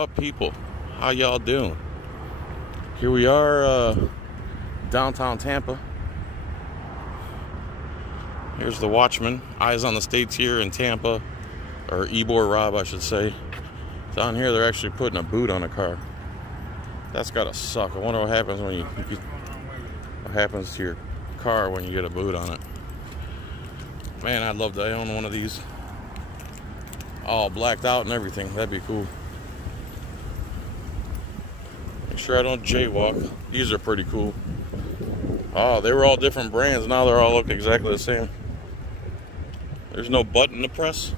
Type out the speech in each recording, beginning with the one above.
up, people? How y'all doing? Here we are, downtown Tampa. Here's the Watchman. Eyes on the States here in Tampa, or Ybor Rob, I should say. Down here, they're actually putting a boot on a car. That's gotta suck. I wonder what happens when what happens to your car when you get a boot on it. Man, I'd love to own one of these. All blacked out and everything. That'd be cool. Make sure I don't jaywalk. These are pretty cool. Oh, they were all different brands. Now they're all look exactly the same. There's no button to press.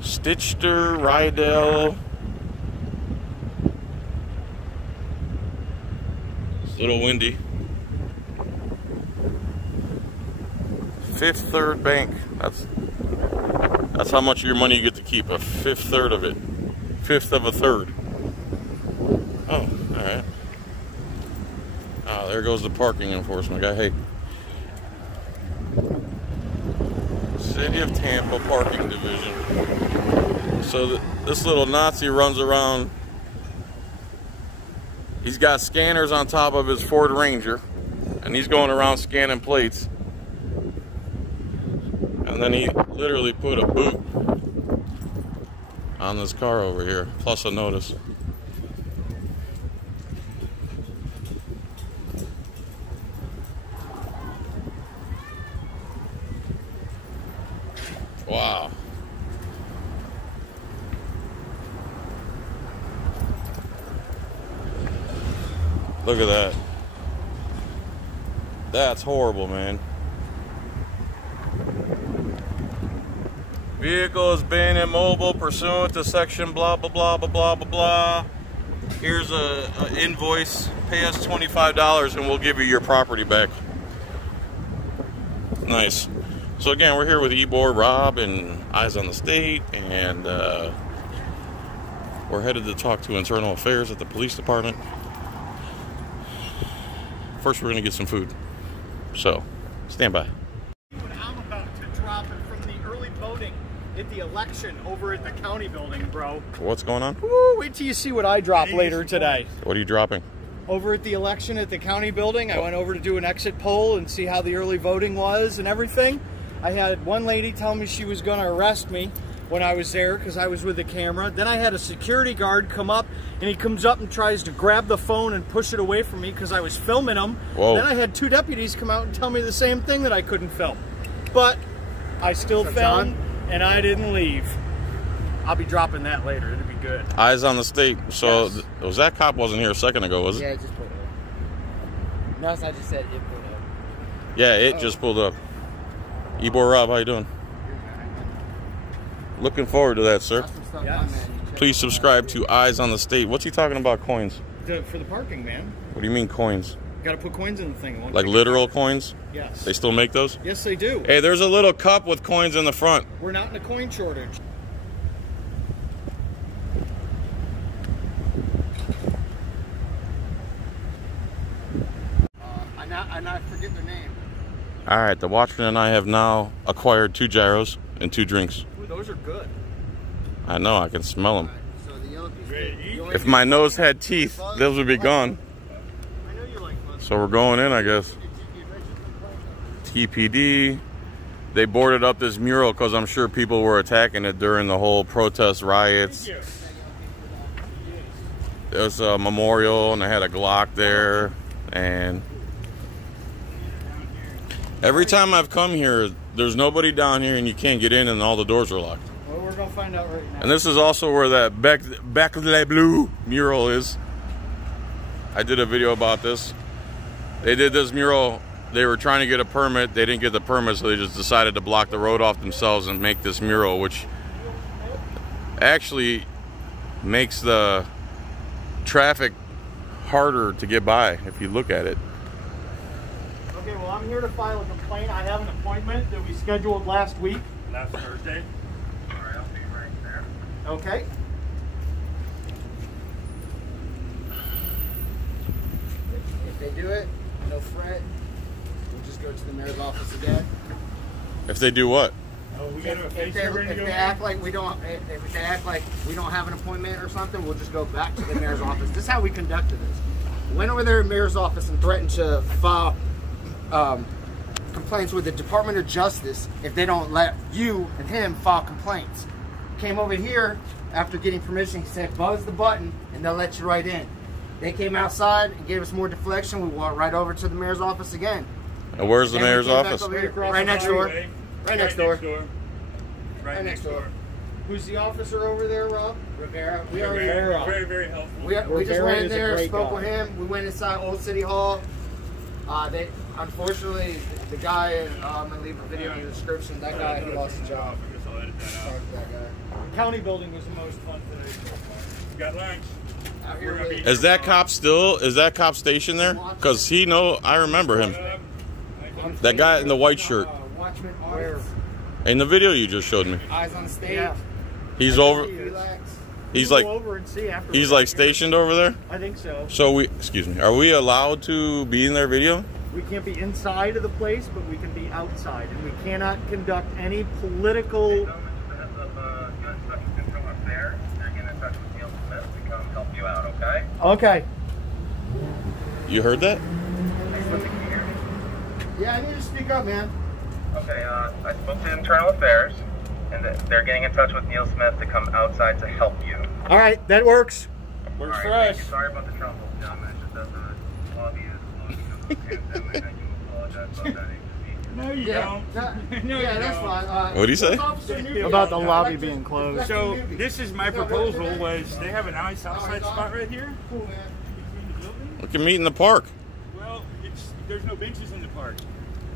Stitchter, Rydell. It's a little windy. Fifth Third Bank. That's how much of your money you get to keep. A fifth third of it. Fifth of a third. Oh, alright. Oh, there goes the parking enforcement guy. Hey. City of Tampa Parking Division. So this little Nazi runs around. He's got scanners on top of his Ford Ranger. And he's going around scanning plates. And then he literally put a boot on this car over here, plus a notice. Wow. Look at that. That's horrible, man. Vehicle has been immobile pursuant to section blah blah blah blah blah blah blah. Here's a invoice. Pay us $25 and we'll give you your property back. Nice. So again, we're here with Ybor Rob and Eyes on the State, and we're headed to talk to Internal Affairs at the police department. First, we're gonna get some food. So, stand by. I'm about to drop it from the early voting at the election over at the county building, bro. What's going on? Woo, wait till you see what I drop later today. What are you dropping? Over at the election at the county building, I went over to do an exit poll and see how the early voting was and everything. I had one lady tell me she was going to arrest me when I was there because I was with the camera. Then I had a security guard come up, and he comes up and tries to grab the phone and push it away from me because I was filming him. Whoa. Then I had two deputies come out and tell me the same thing, that I couldn't film. But I still filmed, and I didn't leave. I'll be dropping that later. It'll be good. Eyes on the State. So, Yes. Was that cop wasn't here a second ago, was it? Yeah, it just pulled up. No, I just said it pulled up. Yeah, it just pulled up. Ybor Rob, how you doing? Looking forward to that, sir. Yes. Please subscribe to Eyes on the State. What's he talking about, coins? For the parking, man. What do you mean coins? Got to put coins in the thing. Like literal coins? Yes. They still make those? Yes, they do. Hey, there's a little cup with coins in the front. We're not in a coin shortage. I forget the name. All right, the Watchman and I have now acquired 2 gyros and 2 drinks. Ooh, those are good. I know, I can smell them. So the yellow piece. If my nose had teeth, those would be gone. I know you like fun. So we're going in, I guess. TPD. They boarded up this mural because I'm sure people were attacking it during the whole protest riots. There's a memorial and they had a Glock there. And every time I've come here, there's nobody down here and you can't get in and all the doors are locked. Well, we're going to find out right now. And this is also where that Bec Le Bleu mural is. I did a video about this. They did this mural. They were trying to get a permit. They didn't get the permit, so they just decided to block the road off themselves and make this mural, which actually makes the traffic harder to get by if you look at it. Okay, well, I'm here to file a complaint. I have an appointment that we scheduled last week. Last Thursday. All right, I'll be right there. Okay. If they do it, no fret. We'll just go to the mayor's office again. If they do what? Oh, we got a If face they, ready to if go they in? act like we don't, if they act like we don't have an appointment or something, we'll just go back to the mayor's office. This is how we conducted this. Went over there to the mayor's office and threatened to file complaints with the Department of Justice if they don't let you and him file complaints. Came over here after getting permission. He said, buzz the button and they'll let you right in. They came outside and gave us more deflection. We walked right over to the mayor's office again. And where's the Then we mayor's came back office? over here. Across Right the next door. Highway. Right next door. Right next door. Who's the officer over there, Rob? Rivera. We Very, already Rivera. very, very helpful. We just Rivera went in is a there, great spoke guy. with him. We went inside Old City Hall. They unfortunately, the guy, I'm gonna leave a video in the description. That guy, he lost his job. I guess I'll edit that Sorry out. for that guy. The county building was the most fun today. Got lunch. Out here We're gonna with be- Is that cop stationed there? Because I remember him. That guy in the white shirt. Watchman Arts. In the video you just showed me. Eyes on the stage. Yeah. He's over. Relax. He's We'll like go over and see after. he's like stationed over there. I think so. So are we allowed to be in their video? We can't be inside of the place, but we can be outside, and we cannot conduct any political. Okay. You heard that? Yeah, I need to speak up, man. Okay, I spoke to Internal Affairs, and they're getting in touch with Neil Smith to come outside to help you. All right, that works. Works All for right, us. thank you. Sorry about the trouble, gentlemen. It's just that the lobby is closed because of the pandemic. I do apologize about that. No, you don't. No, yeah, you that's don't. fine. What'd he say? About the lobby being closed. So this is my proposal. Was they have a nice outside spot right here Cool, man. between the buildings? We can meet in the park. Well, there's no benches in the park.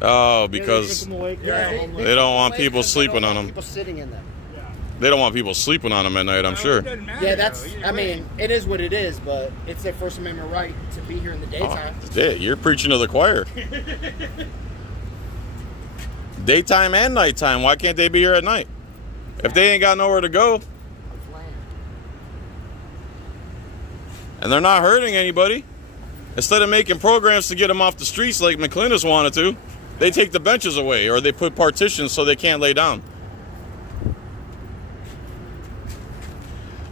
Oh, because Yeah, They don't want people sleeping on them. People sitting in them. Yeah. they don't want people sleeping on them at night, I'm No, sure. It doesn't matter, Yeah, that's. though, either I way. mean, it is what it is, but it's their First Amendment right to be here in the daytime. Oh, yeah, you're preaching to the choir. Daytime and nighttime. Why can't they be here at night? If they ain't got nowhere to go It's land. and they're not hurting anybody, instead of making programs to get them off the streets like McClintus wanted to, they take the benches away or they put partitions so they can't lay down.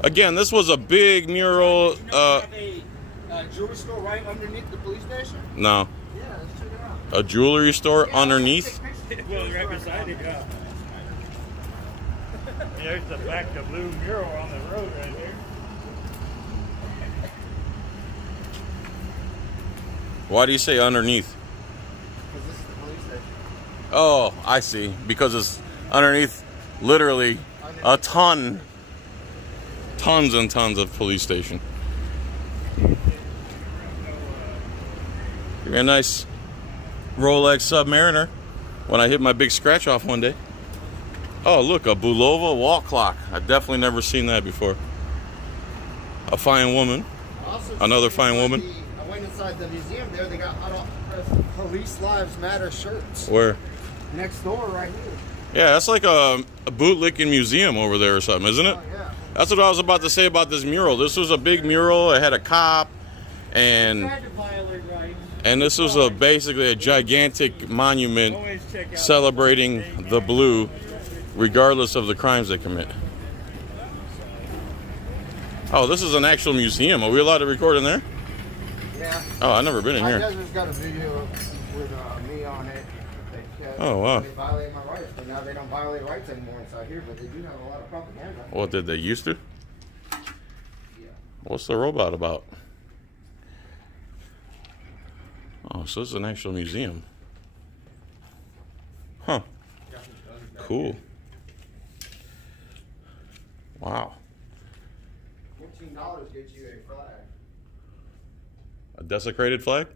Again, this was a big mural. You know, they have a jewelry store right underneath the police station. No, Yeah, let's check it out. a jewelry store Yeah, underneath. let's take pictures. Well, right beside it, yeah. There's the back of blue mural on the road right there. Why do you say underneath? Because this is the police station. Oh, I see. Because it's underneath literally a tons and tons of police station. Give me a nice Rolex Submariner when I hit my big scratch off one day. Oh, look, a Bulova wall clock. I've definitely never seen that before. A fine woman. Also, Another fine woman. I went inside the museum there. They got hot off the press Police Lives Matter shirts. Where? Next door, right here. Yeah, that's like a bootlicking museum over there or something, isn't it? Oh, yeah. That's what I was about to say about this mural. This was a big mural. It had a cop, and Tried to violate rights. this was basically a gigantic monument Always check out celebrating the blue, regardless of the crimes they commit. Oh, this is an actual museum. Are we allowed to record in there? Yeah. Oh, I've never been in My here. cousin's got a video with me on it. Oh, wow. They violate my rights, but now they don't violate rights anymore inside here, but they do have a lot of propaganda. What did they used to? Yeah. What's the robot about? Oh, so it's an actual museum. Huh. Cool. Wow. $14 gets you a flag. A desecrated flag?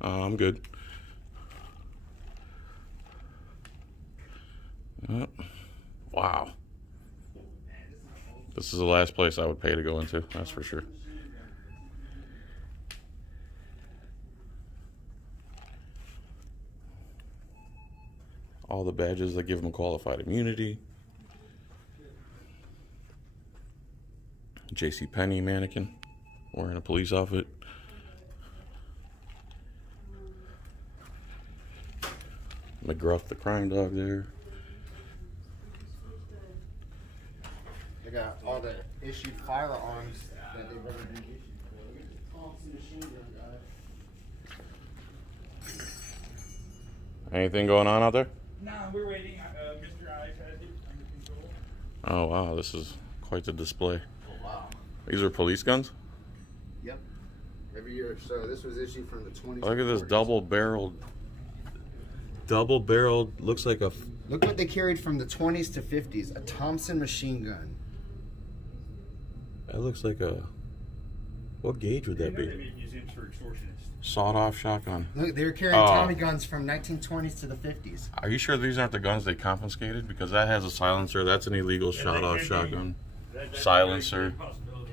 I'm good. Wow. This is the last place I would pay to go into, that's for sure. All the badges that give them qualified immunity. JCPenney mannequin wearing a police outfit. McGruff the crime dog there. They got all the issued firearms that they've ever been issued for. Look at the Thompson machine gun guy. Anything going on out there? No, we're waiting. Mr. Eyes has it under control. Oh wow, this is quite the display. Oh wow. These are police guns? Yep. Every year or so. This was issued from the 20s. Look at this double-barreled, looks like a... Look what they carried from the 20s to 50s. A Thompson machine gun. That looks like a... What gauge would that They be? make museums for extortionists. Sawed-off shotgun. Look, they were carrying Tommy guns from 1920s to the 50s. Are you sure these aren't the guns they confiscated? Because that has a silencer. That's an illegal shot-off shotgun. That's Silencer. a possibility.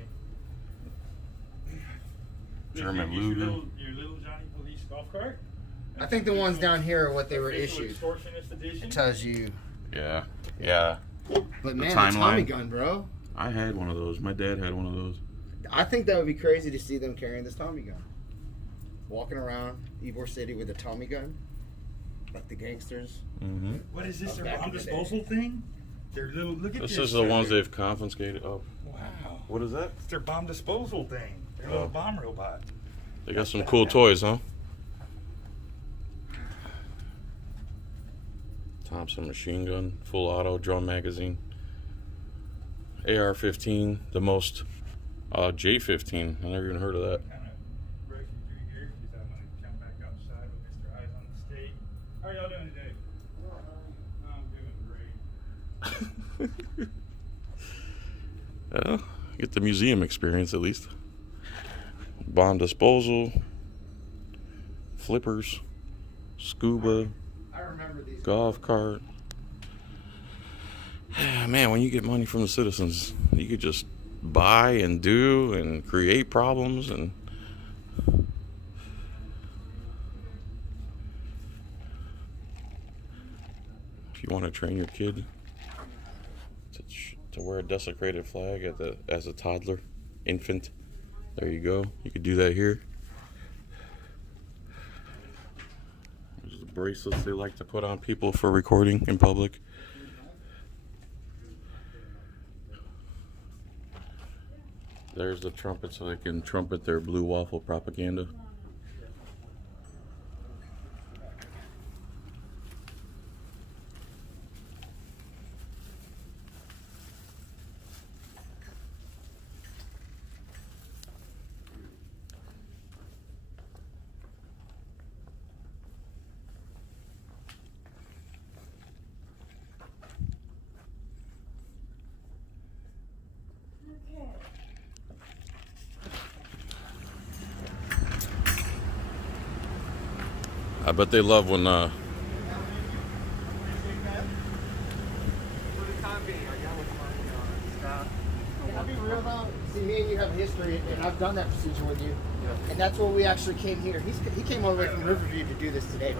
German Your Luger. little Johnny Police golf cart? I think the ones down here are what they were Official issued. Extortionist edition? It tells you. Yeah. But man, timeline. a Tommy gun, bro. I had one of those. My dad had one of those. I think that would be crazy to see them carrying this Tommy gun. Walking around Ybor City with a Tommy gun. Like the gangsters. Mm-hmm. What is this, Back their bomb in the day. disposal thing? Their little, look at this. This is the ones they've confiscated. Oh, Wow. what is that? It's their bomb disposal thing. Their Oh. little bomb robot. They got some cool toys, huh? Thompson machine gun, full auto, drum magazine. AR-15, the most. J-15. I never even heard of that. Kind of rushing through here because I'm going to come back outside with Mr. Eyes on the state. How are y'all doing today? I'm doing great. Yeah, get the museum experience at least. Bomb disposal, flippers, scuba, I remember these. golf cart. Man, when you get money from the citizens, you could just buy and do and create problems. And if you want to train your kid to wear a desecrated flag as a toddler, infant, there you go. You could do that here. There's the bracelets they like to put on people for recording in public. There's the trumpet so they can trumpet their blue waffle propaganda. I bet they love when For the time being, I got what's on. Can I be real though? See, me and you have a history, and I've done that procedure with you. And that's where we actually came here. He came all the way from Riverview to do this today.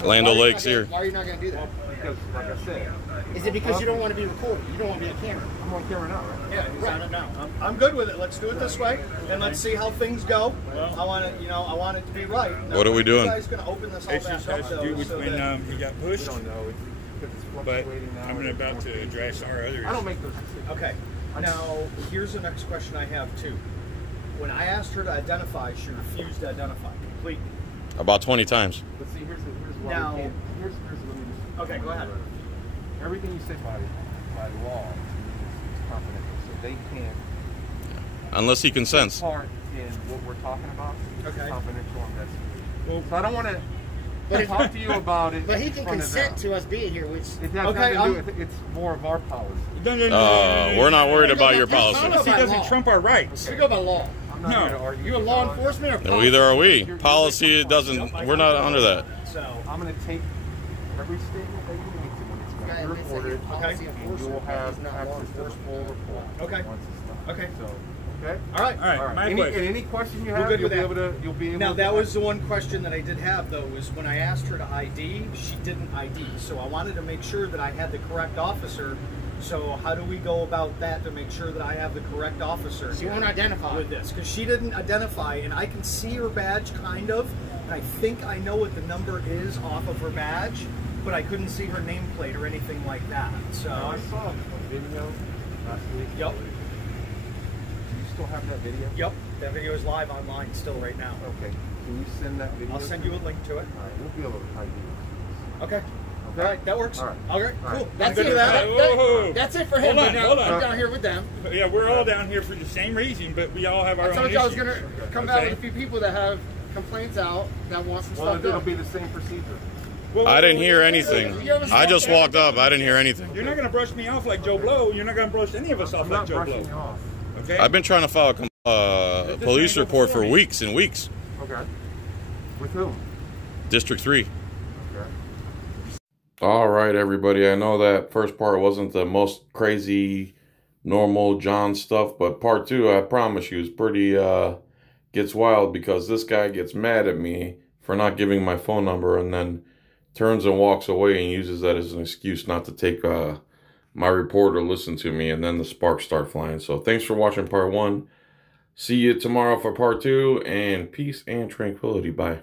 So Land why are you O'Lakes not gonna- here. Why are you not going to do that? Because, like I said, Is it because you don't want to be recorded? You don't want to be on camera? I'm on camera now, right? Yeah, he's on it now. I'm good with it. Let's do it this way, and let's see how things go. I want it, I want it to be right. Now, What are we doing? You guys going to open this all It back just up, has to though, do with so when that- he got We pushed. don't know. Because it's But fluctuating now. I'm about to address our others. I don't make those decisions. Okay. Now, here's the next question I have too. When I asked her to identify, she refused to identify completely. about 20 times. But see, here's why Now- we can't. Here's let me just. Okay, go ahead. Everything you say by law is confidential, so they can't. Unless he consents. Part in what we're talking about is Okay. confidential investigation. So I don't want But to if- talk to you about it. But he in can front of consent them. to us being here, which It has Okay, nothing to do with it. It's more of our policy. We're not worried about your policy. Policy doesn't trump our rights. we go by law. I'm not here to argue. You a with law you. enforcement or No, policy? either are we. Policy doesn't. We're not under that. So, I'm going to take every statement that you make to me. It's going Guy to be admits that recorded. he's policy And you enforcement, will but have he's not law access to the enforcement. full report. Okay. Once it's done. Okay. So, okay. all right. All right, All right. my Any, question. and any question you We're have, good you'll with be that. able to. You'll be able. Now to that was the one question that I did have though, was when I asked her to ID, she didn't ID. So I wanted to make sure that I had the correct officer. So how do we go about that to make sure that I have the correct officer? She won't identify. with this, because she didn't identify, and I can see her badge kind of, and I think I know what the number is off of her badge, but I couldn't see her nameplate or anything like that. So I saw a video last week. Yep. Do you still have that video? Yep, that video is live online still right now. Okay. Can you send that video? I'll send you a link to it. All right, we'll be able to find you. Okay. All right, that works. All right. All right, All cool. right. That's I'm it. good with that. That's it for him. Hold on, but now hold on. I'm down here with them. Yeah, we're all down here for the same reason, but we all have our I own told you I was issues. gonna come out with a few people that have complaints out that want some Well, stuff it'll done. be the same procedure. Well, I didn't hear anything. I just walked up. I didn't hear anything. You're not going to brush me off like Joe Blow. You're not going to brush any of us off I'm like not Joe brushing Blow. you off. Okay? I've been trying to file a police report for weeks and weeks. Okay. With whom? District 3. Okay. All right, everybody. I know that first part wasn't the most crazy, normal John stuff, but part 2, I promise you, is pretty, gets wild because this guy gets mad at me for not giving my phone number and then turns and walks away and uses that as an excuse not to take my report or listen to me, and then the sparks start flying. So thanks for watching part 1. See you tomorrow for part 2, and peace and tranquility. Bye.